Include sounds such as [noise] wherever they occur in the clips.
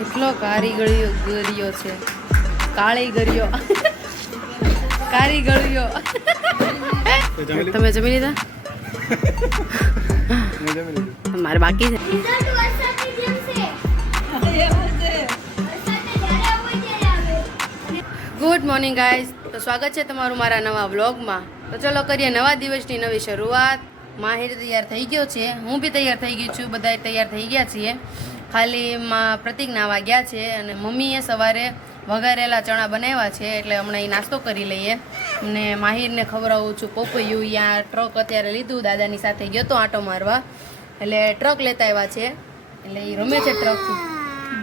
કેટલો કારીગરીઓ ગળિયો છે. કાળી જમી લીધું? તમે જમી લીધા. મારે બાકી છે. ગુડ મોર્નિંગ ગાઈઝ તો સ્વાગત છે તમારું મારા નવા વ્લોગમાં તો ચલો કરીએ નવા દિવસની નવી શરૂઆત. માહિર તૈયાર થઈ ગયો છે. હું બી તૈયાર થઈ ગઈ છું. બધા તૈયાર થઈ ગયા છીએ. ખાલી માં પ્રતિક ગયા છે અને મમ્મીએ સવારે વઘારેલા ચણા બનાવ્યા છે એટલે હમણાં એ નાસ્તો કરી લઈએ. અને માહિરને ખવડાવું છું પોપૈયું યા ટ્રક અત્યારે લીધું દાદાની સાથે ગયો તો આંટો મારવા. એટલે ટ્રક લેતા આવ્યા છે. એટલે એ રમે છે ટ્રકથી.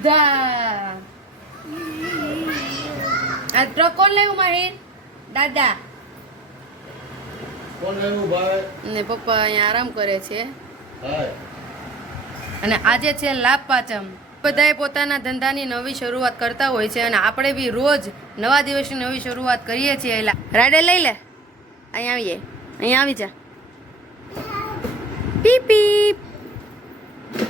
દા આ ટ્રક કોણ લેવું માહિર? દાદા. ને પપ્પા અહીંયા આરામ કરે છે. અને આજે છે લાભ પાંચમ બધાએ પોતાના ધંધાની નવી શરૂઆત કરતા હોય છે અને આપણે બી રોજ નવા દિવસની નવી શરૂઆત કરીએ છીએ એટલે રાડે લઈ લે અહીંયા આવીએ અહીંયા આવી જા પી પી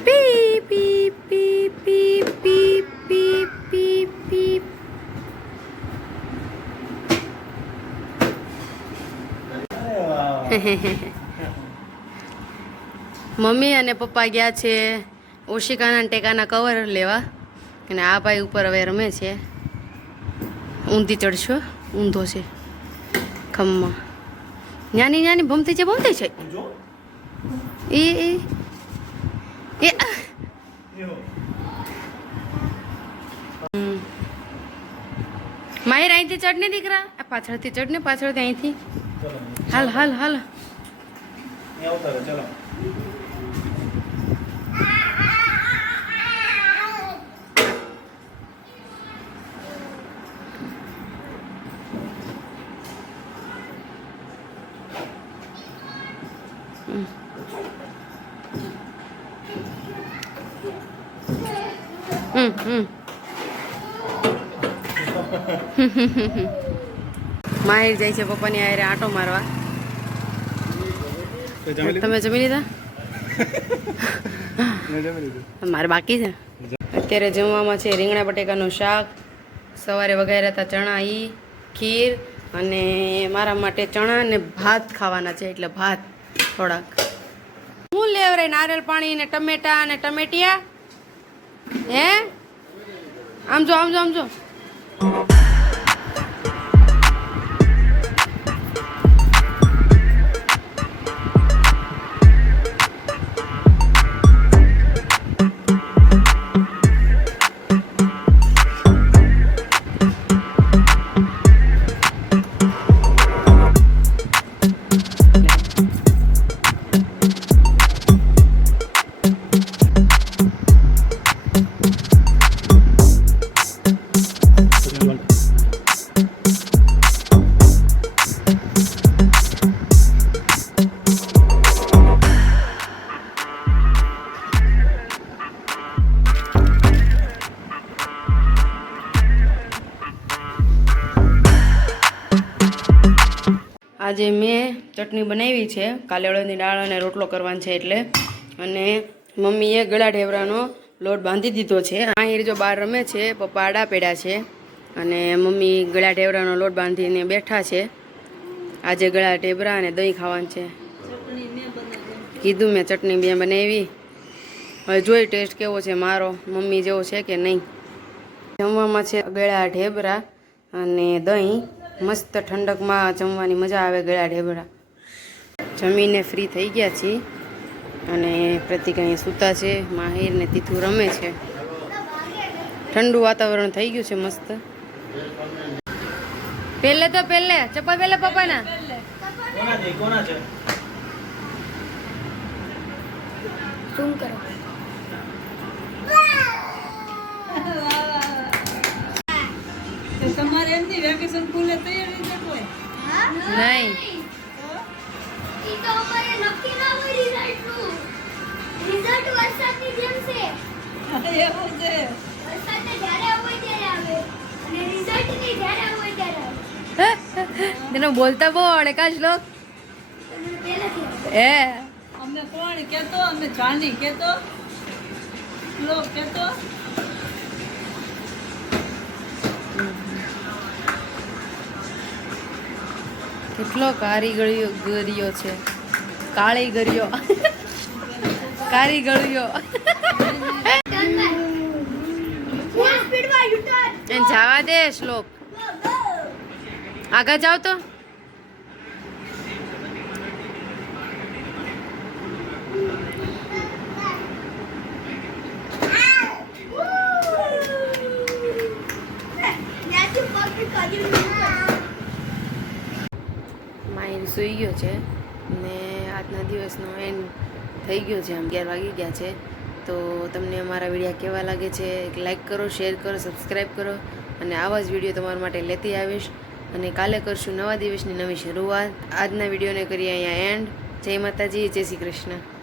પી પી પી પી પી પી પી પી મમ્મી અને પપ્પા ગયા છે ઓશિકાના ટેકાના કવર લેવા. અને આ ભાઈ ઉપર હવે રમે છે. ઊંધી ચડશો ઊંધો છે. ખમ્મા. નાની નાની ભમતી છે ભમતી છે. એ એ. એ. માહિર અહીંથી ચડને દીકરા. આ પાછળથી ચડને પાછળથી અહીંથી. હાલ હાલ હાલ. ચલો. माहिर जाइसे पनि आएर आटो मारवा તમે જમી લીધા. [laughs] મારે બાકી છે? અત્યારે જમવામાં છે રીંગણા બટેકાનું શાક સવારે વઘાર્યા હતા ચણા ઈ ખીર અને મારા માટે ચણા ને ભાત ખાવાના છે એટલે ભાત થોડાક. હું લેવરે નારિયેલ પાણી ને ટમેટા ને ટમેટિયા? હે? આમ જો આમ જો આમ જો. આજે મેં ચટણી બનાવી છે. કાલે દાળ અને રોટલો કરવાનો છે એટલે. અને મમ્મીએ ગળા ઢેવરાનો લોટ બાંધી દીધો છે. અહીં જો બહાર રમે છે, પપ્પા આડા પેડા છે. અને મમ્મી ગળા ઢેવરાનો લોટ બાંધીને બેઠા છે. આજે ગળા ઢેબરા અને દહીં ખાવાનું છે. કીધું મેં ચટણી બે બનાવી. હવે જોઈ ટેસ્ટ કેવો છે મારો, મમ્મી જેવો છે કે નહીં? જમવામાં છે ગળા ઢેબરા અને દહીં. મસ્ત ઠંડકમાં જમવાની મજા આવે ગળા ઢેબરા જમીને ફ્રી થઈ ગયા છીએ અને પ્રતિક અહીંયા સૂતા છે માહિર ને તીથું રમે છે. ઠંડુ વાતાવરણ થઈ ગયું છે મસ્ત. પહેલે તો પહેલે ચપ્પલ પહેલે પપ્પાના? કોના છે? કોના છે? શું કરો. એમની વેકેશન ખુલે તૈયાર રિઝલ્ટ હોય નહીં. ઈ તો અમારે નક્કી ના હોય રિઝલ્ટનું રિઝલ્ટ વરસાદની જેમ છે. એવું છે. વરસાદને જ્યારે હોય ત્યારે આવે. અને રિઝલ્ટની જ્યારે હોય ત્યારે આવે. [laughs] તેનો બોલતા બહુ આવડે કા શ્લોક તમને હે? અમને કોણ કેતો અમને જાણી કેતો લોક કેતો કેટલો કારીગરીઓ ગરિયો છે. કાળી ગરિયો કારીગરીઓ જવા દે શ્લોક. આગળ જાવ તો. માઇન્ડ સૂઈ ગયો છે ને આજના દિવસનો એન્ડ થઈ ગયો છે, આમ અગિયાર વાગી ગયા છે. તો તમને અમારા વિડીયા કેવા લાગે છે લાઇક કરો, શેર કરો, સબસ્ક્રાઈબ કરો અને આવા જ વીડિયો તમારા માટે લેતી આવીશ. અને કાલે કરશું નવા દિવસની નવી શરૂઆત. આજના વિડીયોને કરીએ અહીંયા એન્ડ. જય માતાજી, જય શ્રી કૃષ્ણ.